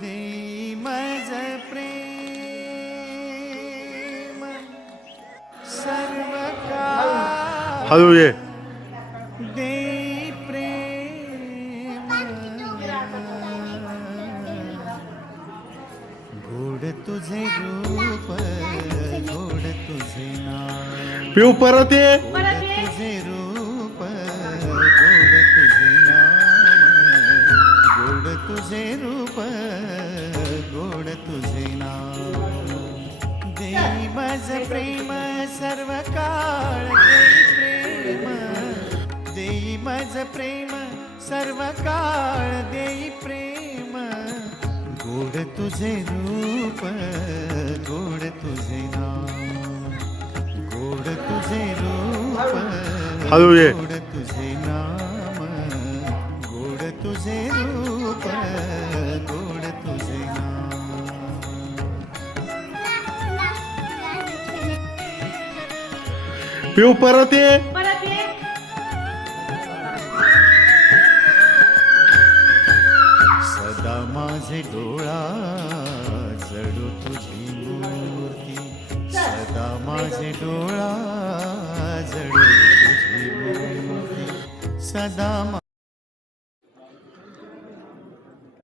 देई मज प्रेम सर्व काळ हळू ये. देई प्रेम गोड तुझे रूप गोड तुझे नाम पिऊ परत ये. तुझे रूप गोड तुझे नाम गोड तुझे रूप गोड तुझे नाम देई मज प्रेम सर्व काळ देई प्रेम देई मज प्रेम सर्व काळ देई प्रेम गोड तुझे रूप गोड तुझे नाम गोड तुझे रूप हळू ये. गोड तुझे नाम गोड तुझे रूप गोड तुझे नाम पिऊ परत ये. सदा माझे डोळा जडू तुझी मूर्ती सदा माझे डोळा जडू तुझी मूर्ती सदा